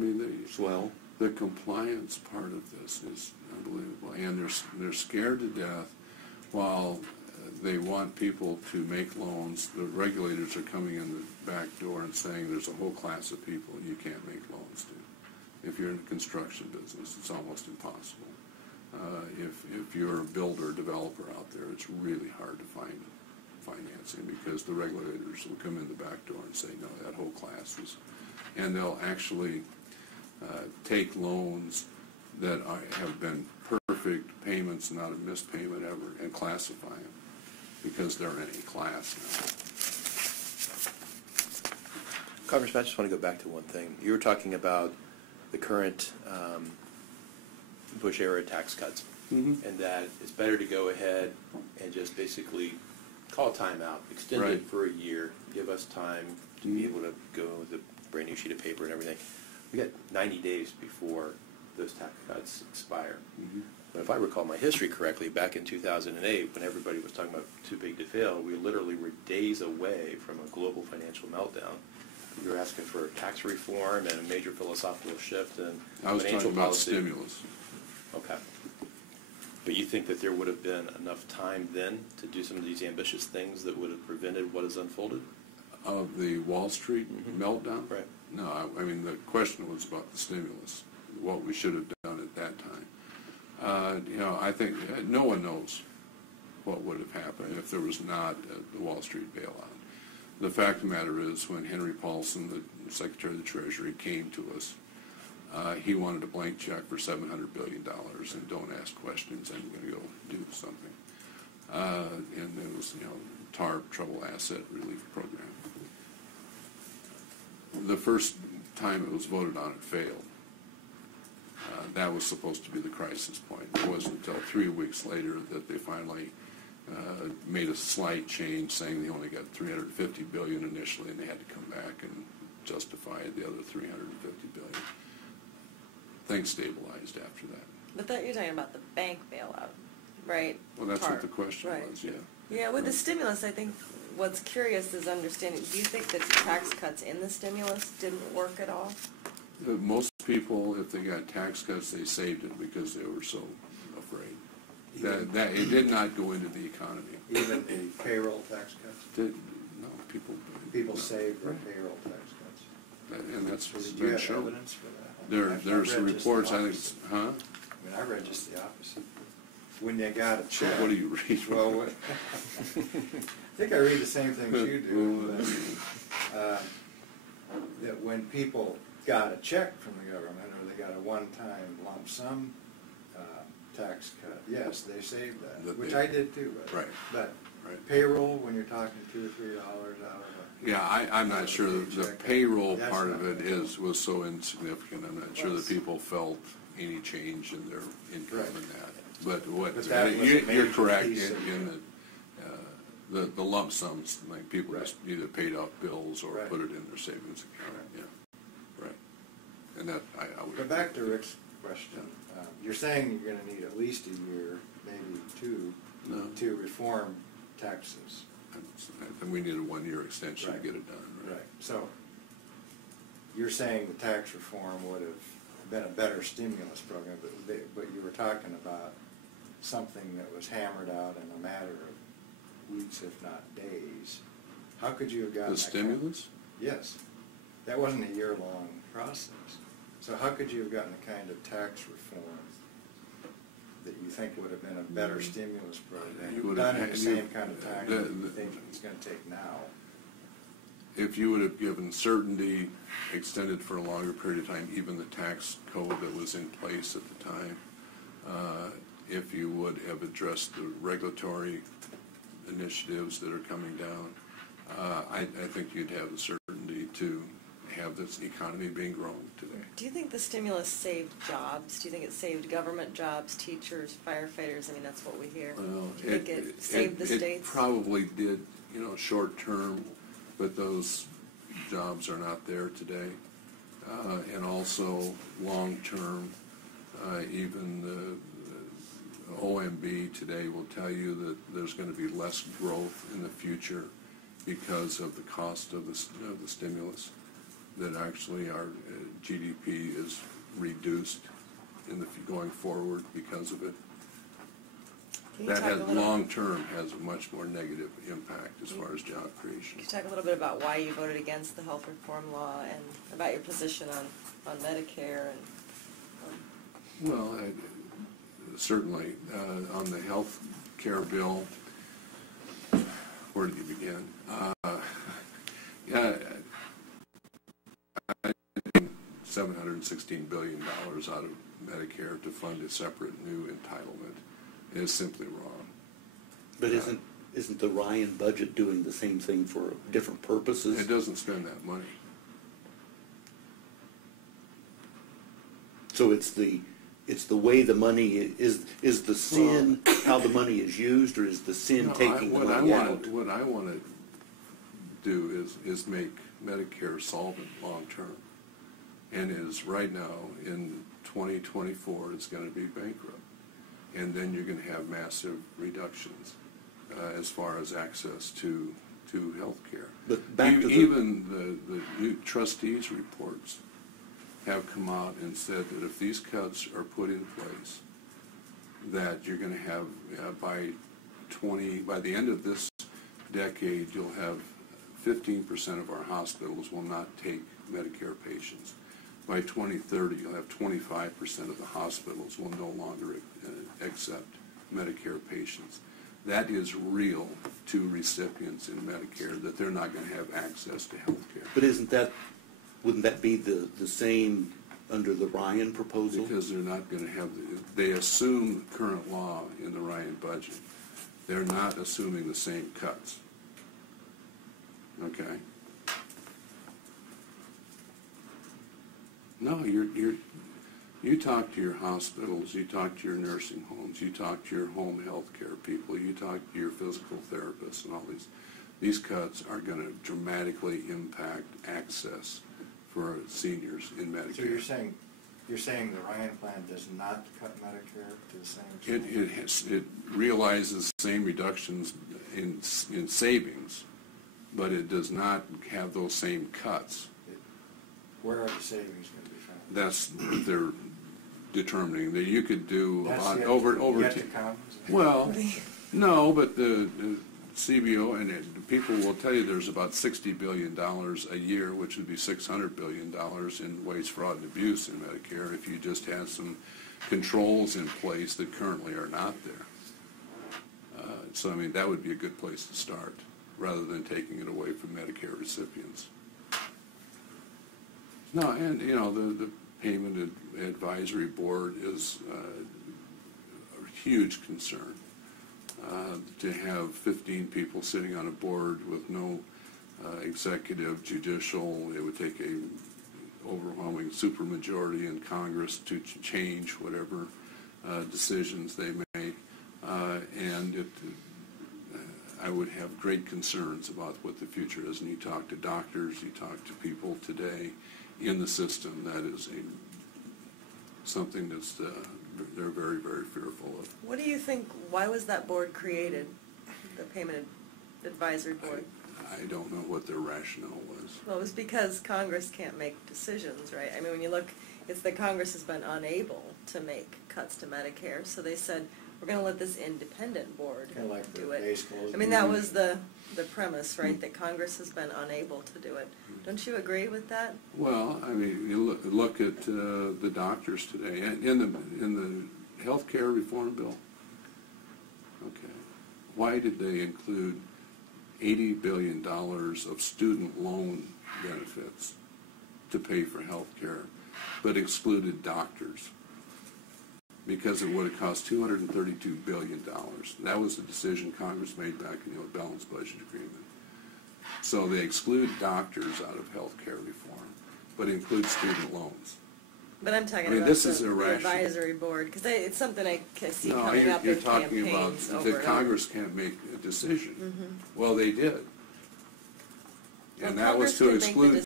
mean, Well, the compliance part of this is unbelievable, and they're scared to death while they want people to make loans. The regulators are coming in the back door and saying there's a whole class of people you can't make loans to. If you're in the construction business, it's almost impossible. If you're a builder, developer out there, it's really hard to find financing because the regulators will come in the back door and say, no, that whole class is, and they'll actually take loans that have been perfect payments, not a missed payment ever, and classify them because they're in a class now. Congressman, I just want to go back to one thing. You were talking about the current Bush-era tax cuts, and that it's better to go ahead and just basically call a timeout, extend it for a year, give us time to be able to go with a brand new sheet of paper and everything. We got 90 days before those tax cuts expire. But if I recall my history correctly, back in 2008, when everybody was talking about too big to fail, we literally were days away from a global financial meltdown. You were asking for tax reform and a major philosophical shift in financial policy. I was talking about stimulus. Okay. But you think that there would have been enough time then to do some of these ambitious things that would have prevented what has unfolded? Of the Wall Street meltdown? Right. No, I mean, the question was about the stimulus, what we should have done at that time. You know, I think no one knows what would have happened if there was not the Wall Street bailout. The fact of the matter is, when Henry Paulson, the Secretary of the Treasury, came to us, he wanted a blank check for $700 billion and don't ask questions, I'm going to go do something. And it was, you know, TARP, Trouble Asset Relief Program. The first time it was voted on, it failed. That was supposed to be the crisis point. It wasn't until 3 weeks later that they finally made a slight change, saying they only got $350 billion initially, and they had to come back and justify the other $350 billion. Things stabilized after that. But that you're talking about the bank bailout, right? Well, that's Part. what the question was, yeah. Yeah, with the stimulus, I think what's curious is understanding, do you think that the tax cuts in the stimulus didn't work at all? Most people, if they got tax cuts, they saved it because they were so afraid. That it did not go into the economy. Even the payroll tax cuts? No, people saved their payroll tax cuts. And that's Did been you have shown. evidence for that? There's reports, I think, huh? I mean, I read just the opposite. When they got a check. What do you read? Well, I think I read the same things you do. That when people got a check from the government, or they got a one-time lump sum tax cut, yes, they saved that, which I did too. But payroll, when you're talking $2 or $3 out of a... Yeah, I'm not sure the payroll part of it was so insignificant. I'm not sure that people felt any change in their income in that. But you're correct in that the lump sums, like people just either paid off bills or put it in their savings account. Yeah, right. And that I would. But back to Rick's question, you're saying you're going to need at least a year, maybe two, to reform taxes. And we need a 1-year extension to get it done. Right. So you're saying the tax reform would have been a better stimulus program, but you were talking about something that was hammered out in a matter of weeks, if not days. How could you have gotten the stimulus? Yes. That wasn't a year-long process. So how could you have gotten the kind of tax reform that you think would have been a better stimulus program done in the same kind of time that you think it's going to take now? If you would have given certainty, extended for a longer period of time, even the tax code that was in place at the time, if you would have addressed the regulatory initiatives that are coming down, I think you'd have the certainty to have this economy being grown today. Do you think the stimulus saved jobs? Do you think it saved government jobs, teachers, firefighters? I mean, that's what we hear. Well, do you think it saved the states? It probably did, short term, but those jobs are not there today. And also long term, even the OMB today will tell you that there's going to be less growth in the future because of the cost of the stimulus. that actually our GDP is reduced going forward because of it. Can you That talk has a little- long-term has a much more negative impact as far as job creation. Can you talk a little bit about why you voted against the health reform law and about your position on Medicare and Well, certainly on the health care bill, where do you begin? $716 billion out of Medicare to fund a separate new entitlement is simply wrong. But isn't the Ryan budget doing the same thing for different purposes? It doesn't spend that money. So it's the way the money is the sin how the money is used, or is the sin No, taking the money out? What I want to do is make Medicare solvent long term, and is right now in 2024 it's going to be bankrupt, and then you're going to have massive reductions as far as access to health care. But back to even the new trustees' reports have come out and said that if these cuts are put in place, that you're going to have by the end of this decade, you'll have 15% of our hospitals will not take Medicare patients. By 2030, you'll have 25% of the hospitals will no longer accept Medicare patients. That is real to recipients in Medicare, that they're not going to have access to health care. But wouldn't that be the same under the Ryan proposal? Because they're not going to have, they assume current law in the Ryan budget. They're not assuming the same cuts. Okay? No, you talk to your hospitals, you talk to your nursing homes, you talk to your home health care people, you talk to your physical therapists and all these cuts are going to dramatically impact access for seniors in Medicare. So you're saying the Ryan plan does not cut Medicare to the same extent? It realizes same reductions in savings, but it does not have those same cuts. Where are the savings going to be found? That's what they're determining. That you could do That's about yet over. to come? Well, no, but the CBO and people will tell you there's about $60 billion a year, which would be $600 billion in waste, fraud, and abuse in Medicare if you just had some controls in place that currently are not there. So, I mean, that would be a good place to start, rather than taking it away from Medicare recipients. No, and, you know, the Payment Advisory Board is a huge concern. To have 15 people sitting on a board with no executive, judicial, it would take a overwhelming supermajority in Congress to change whatever decisions they make, and I would have great concerns about what the future is. And you talk to doctors, you talk to people today in the system, that is something that's they're very, very fearful of. what do you think, why was that board created, the Payment Advisory Board? I don't know what their rationale was. Well, it was because Congress can't make decisions, right? I mean, when you look, it's that Congress has been unable to make cuts to Medicare, so they said, we're going to let this independent board Kind of like do the it. base closed I mean, that meeting. was the premise, right, that Congress has been unable to do it. Don't you agree with that? Well, I mean, you look at the doctors today, in the health care reform bill. Okay, why did they include $80 billion of student loan benefits to pay for health care, but excluded doctors? Because it would have cost $232 billion. That was the decision Congress made back in the balanced budget agreement. So they exclude doctors out of health care reform, but include student loans. But I'm talking I mean, about this is the irrational. advisory board, because it's something I see No, coming up you're in talking about campaigns over that and Congress can't make a decision. Mm-hmm. Well, they did. Well, And that was Congress to could make the exclude